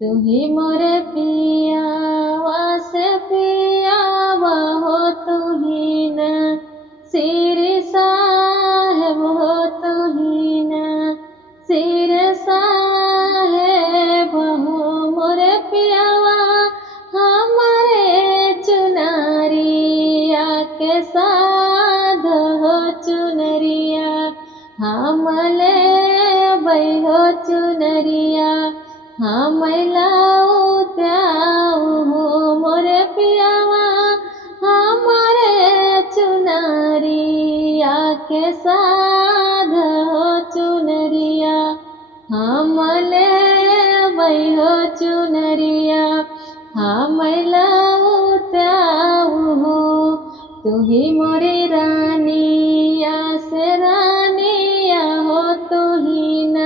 तू ही मोरे पिया से पिया हो, तू ही न सिर साहेब हो, तू ही न सिर साहेब हो। मोरे पियावा हमारे चुनरिया के साध हो, चुनरिया हमले बैहो चुनरिया हम लाऊ त्याऊ हो। मोरे पियावा हमारे चुनरिया के साध हो, चुनरिया हमले बैहो चुनरिया हम लाऊ त्याऊ हो। तू ही मोरी रानिया से रानिया हो, तू ही न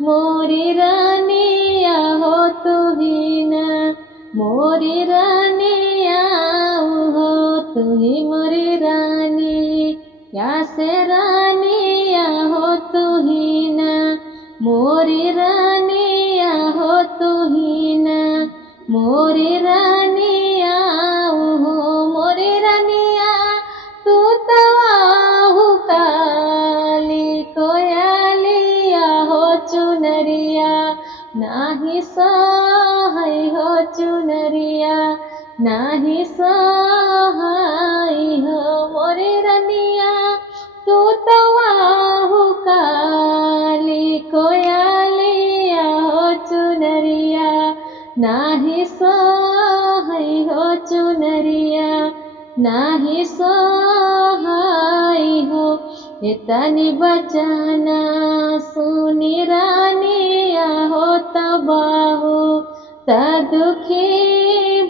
मोरी रानिया हो, तू ही न मोरी रानिया हो। तू ही मोरी रानिया से रानिया हो, तू ही न मोरी रानिया हो, तू ही न मोरी रानिया हो। मोरी रानिया तू तवाहु काली कोयलिया हो, चुनरिया नाही सहाय हो, चुनरिया नाही सहाय हो। मोरी रानिया तू तवाहु काली कोयलिया हो, चुनरिया नाही सहाय हो, चुनरिया नाही सहाय हो। इतनी बचना सुनी रानिया हो, तबाहो तदुखी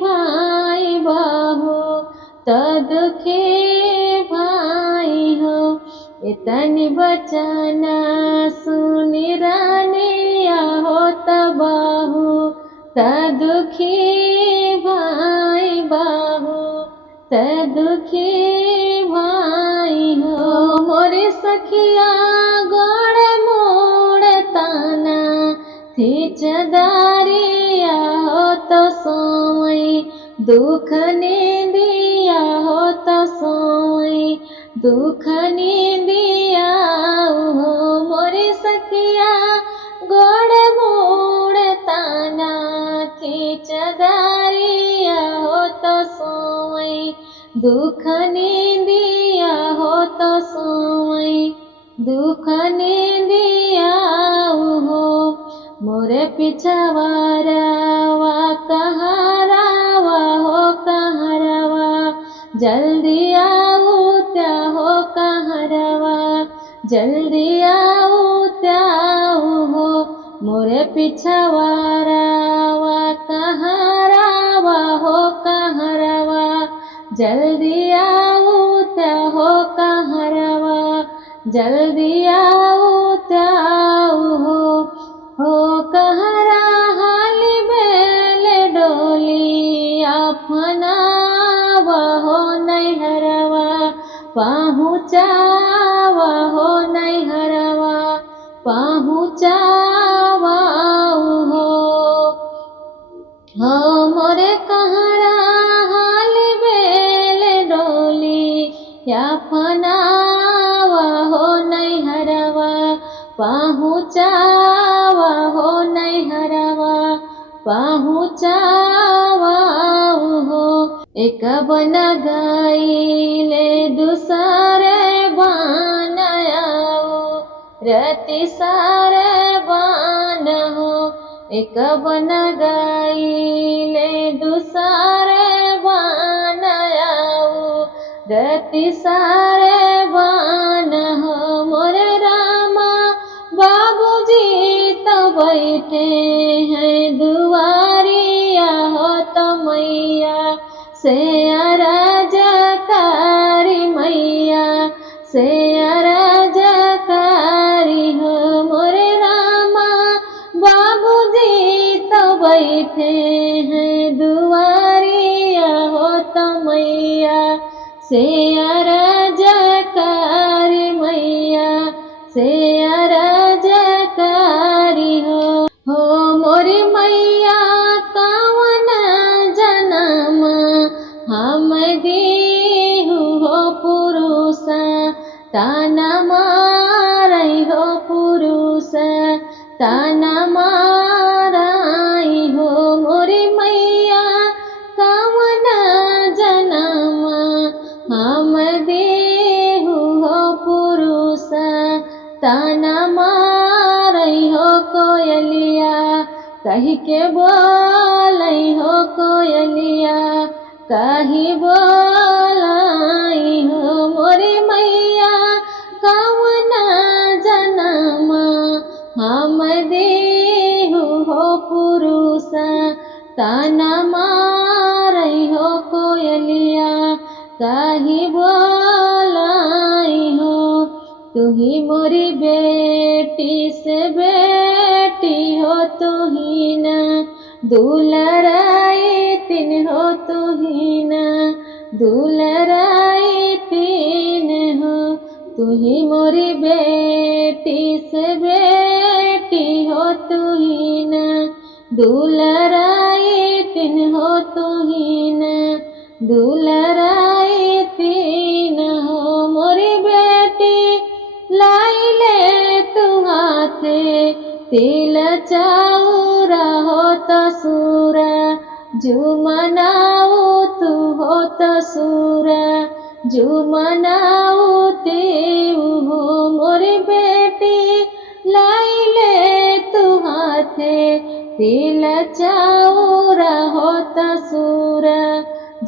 भाई बाहो, तदुखी भाई हो। इतनी बचना सुनी रानिया हो, तबाहो तदुखी भाई बाहो, तदुखी भाई हो। मोरी सखिया गोड़ मोड़ ताना थीचदारिया हो, तो सोई दुख नींदिया हो, तो सोई दुख नींदिया हो। मोरी सखिया गोड़ मोड़ ताना खींचदारिया हो, तो सोई दुख नींदिया हो, तो सोई दुख नींदिया हो। मोरे पिछवारावा कहरावा हो, कहरावा जल्दी आऊ त्या हो, कहरावा जल्दी आऊ त्याऊ हो। मोरे पिछवारावा कहरावा हो, कहरावा जल्दी आऊ त्या हो, कहरावा जल्दी आऊ त्याऊ हो। कहरा हाली बेले डोली अपनावा हो, नैहरवा पहुँचावा हो, नैहरवा पहुँचावा हो। मोरे कहरा हाली बेले डोली अपनावा हो, नैहरवा पहुँचावा हो, नैहरवा पहुँचावा हो। एक बन गईले दूसरे बन आओ, रति सारे बन हो। एक बन गईले दूसरे बन आओ, रति सारे बन हो। मोरे रामा बाबूजी तो बैठे हैं दुआरिया हो, तो मैया से अरजकारी, मैया से अरजकारी हो। मोरे रामा बाबूजी तो बैठे हैं दुआरिया हो, तो मैया से अरजकारी, मैया से अरजकारी हो। मोरी मैया कही के बोलाई हो कोयलिया, कही बोलाई हो मोरे मैया, कवना जन्म हम देहु हो पुरुषा, ताना मारई हो कोयलिया, कही बोलाई हो। तू ही मोरी बेटी से बेटी हो, तू ही ना दुलराई तीन हो, तू ही ना दुलराई तीन हो। तू ही मोरी बेटी से बेटी हो, तू ही ना दुलराई तीन हो, तू ही ना दुलराई तीन हो। मोरी बेटी लाइले तू हाथे, तिल चाउरा हो तसूरा, जुमनाऊ तू हो तसूरा, जुमनाऊ तेऊ हो। मोरी बेटी लाइले तू हाथे, तिल चाउरा हो तसूरा,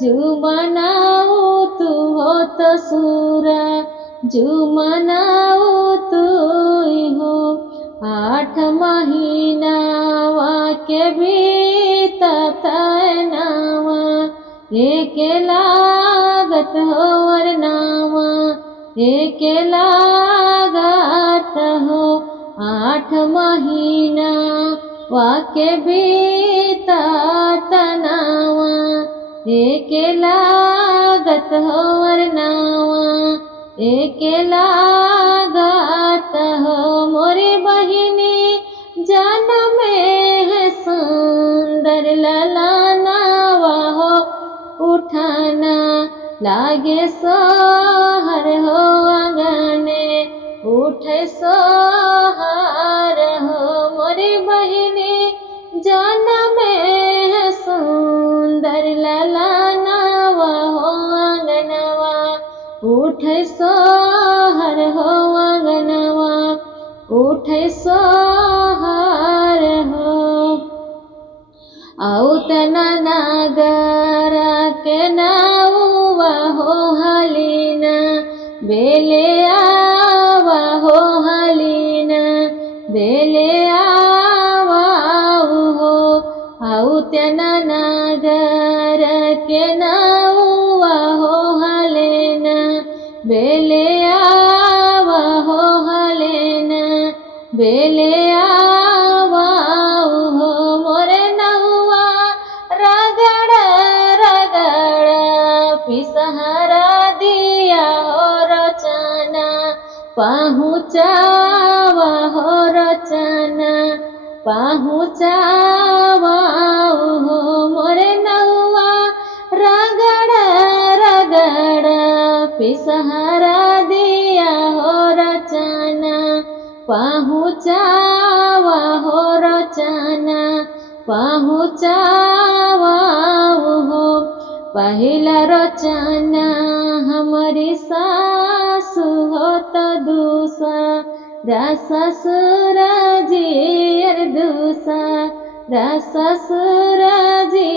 जुमनाऊ तू हो तसूरा, जुमनाऊ तू हो। 8 महीना वाके बीतत नावा, एक लागत हो वरनावा, एक लागत हो। 8 महीना वाके बीतत नावा, एक लागत हो वरनावा, एक लागत हो। मोरी बहिनी जन्म है सुंदर ललनावा हो, उठाना लागे सोहर हो आंगने, उठे सोहर हो। मोरी बहिनी जन्म है सुंदर ललनावा हो आंगनवा, उठे सोहर हो आंगनवा, उठे सोहर हो। औतना नागर के नावा हो हलीना, बेले आवा हो हलीना, बेले आवा हो। औतना नागर के नावा हो हलेना, बेले आवा हो हलेना, बेले आवा हो। मोरे नौवा रगड़ रगड़ पिसहरा दिया हो रचना, पहुँचावा हो रचना, पहुँचावा हो। मोरे नौवा रगड़ रगड़ पिसहरा दिया हो रचना, पहुँचावा हो रचना, पहुँचावा हो। पहिला रचना हमारी सासु हो तो दूसरा ससुर जी, दूसरा ससुर जी,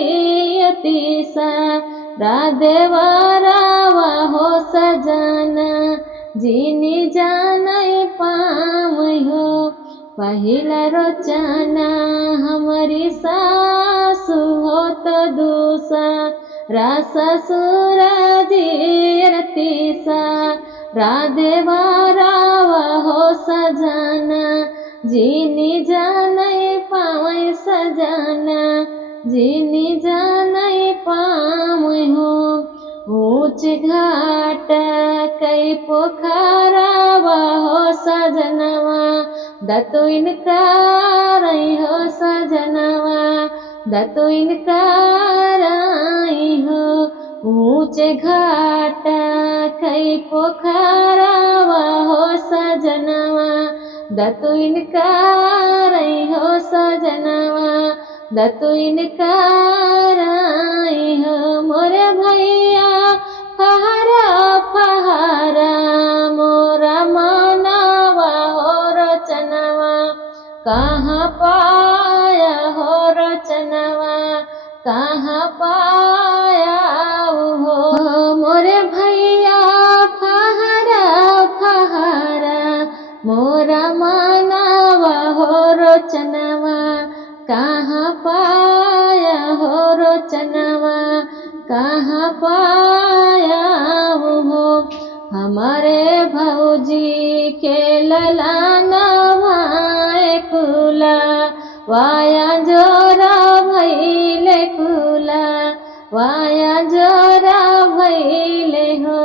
तीसरा देवरावा हो सजना, जीनी जानै पावै हो। पहिला रचना हमारी सासु हो तो दूसरा ससुर जी, तीसरा देवरावा हो सजना, जीनी जानै पावै सजना, जीनी जानै पावै हो। ऊंच घाट कई पोखरावा हो सजनवा, दतुइन कारई हो सजनवा, दतुइन कारई हो। ऊंच घाट कई पोखरावा हो सजनवा, दतुइन कारई हो सजनवा, दतुइन कारई हो। मोरे भैया फहरा फहरा मोरा मनावा हो रचनवा, कहाँ पाया हो कहाँ पाया हो। मोरे भैया फहरा फहरा मोरा मनवा हो रोचनवा, कहाँ पाया हो रोचनवा, कहाँ पाया हो। हमारे भौजी के ललानवा कुला वाया जोरा भैले कुला वाया जोरा भैले हो।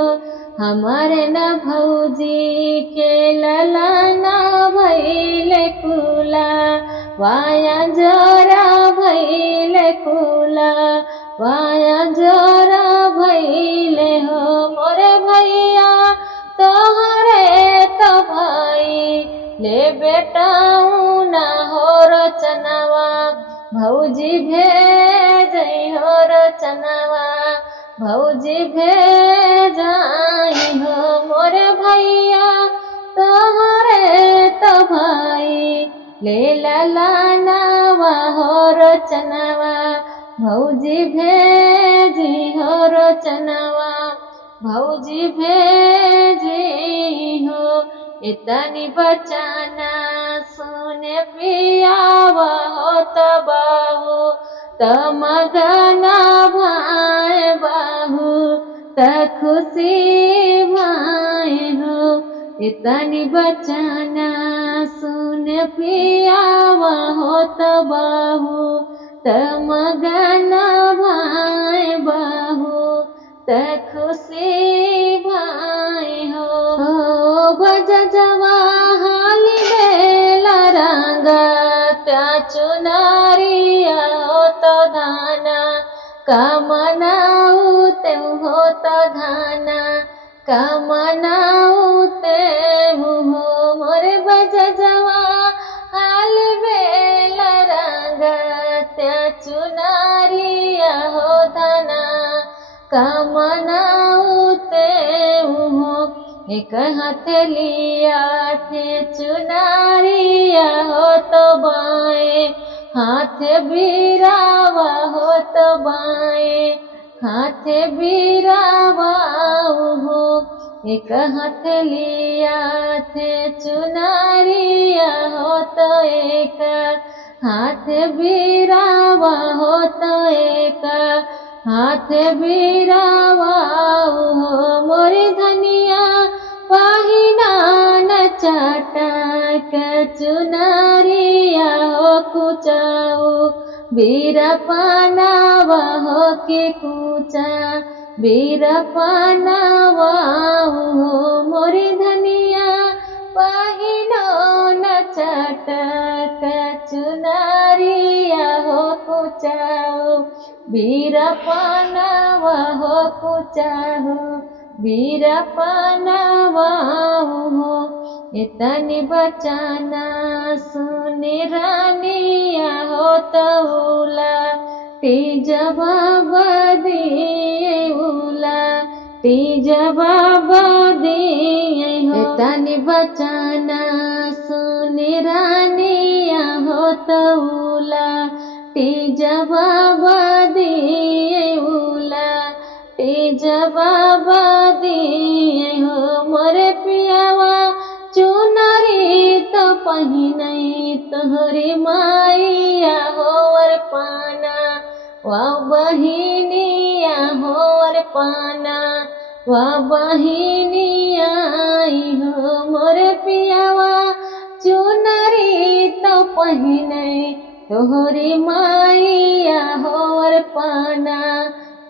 हमारे न भौजी के ललाना भैले कुला वाया जोरा भैले कुला वाया जोरा भैले हो। मोरे भैया तोहरे तो भाई ले बेटाऊ ना हो रोचनवा, भौजी भेजई हो रोचनवा, भौजी भेजाई हो। मोरे भैया तोहरे तो भाई ले ललानवा हो रोचनवा, भौजी भेजी हो रोचनवा, भौजी भेजी हो। इतनी बचाना सुने पियावा हो तबाहू, तमगना भाई बाहू त खुशी भाई हो। इतनी बचाना सुने पियावा हो तबाहू, तमगना भाई बाहू त खुशी भाई हो। बजजवा हाली बेला रंगा त्या चुनारिया हो तो धाना, कामनाऊ ते हो तो धाना, कामनाऊ ते हो। मोरे बजजवा हाली बेला रंगा त्या चुनारिया हो धाना, कामनाऊ ते हो। एक हाथ लिया थे चुनारिया हो तो बाएं हाथ बिरावा हो तो बाएं हाथ बिरावा हो। एक हाथ लिया थे चुनारिया हो तो एक हाथ बिरावा हो तो एक हाथ बिरावा हो। मोरी धनिया पहिना न चटक चुनारिया हो कुचाओ, बीरपनावा हो के कुचा बीरपनावा हो। मोरी धनिया पहिना न चटक चुनारिया हो कुचाओ, बीरपनावा हो कुचाओ बीरपनावा हो। इतनी बचाना सुनी रानिया हो तौला, ती जवाब दिए उला ती जवाब दिए हो। इतनी बचाना सुनी रानिया हो तौला, ती जवाब दिए उला ती जवाब दिए हो। मोरे पियावा चुनरी तो पहिनई तोहरी माइया हो वर पाना, वा बहिनिया हो वर पाना वा बहिनिया हो। मोरे पियावा चुनरी तो पहिनई तोहरी माइया हो वर पाना,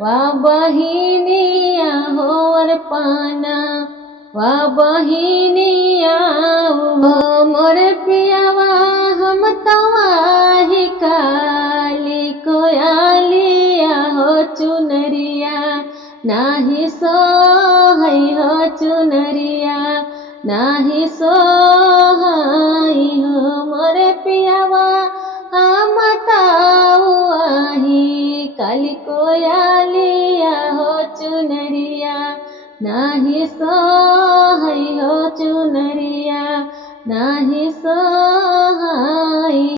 वा बहिनिया हो वर पाना वा बहिनिया हो। मोरे पियावा हम तवाही काली कोयालिया हो चुनरिया, नाही सोहई हो चुनरिया नाही सोहई हो। मोरे पियावा हम ताऊ काली कोयालिया हो चुनरिया, नाही सोहई हो चुनरिया नाही सोहई।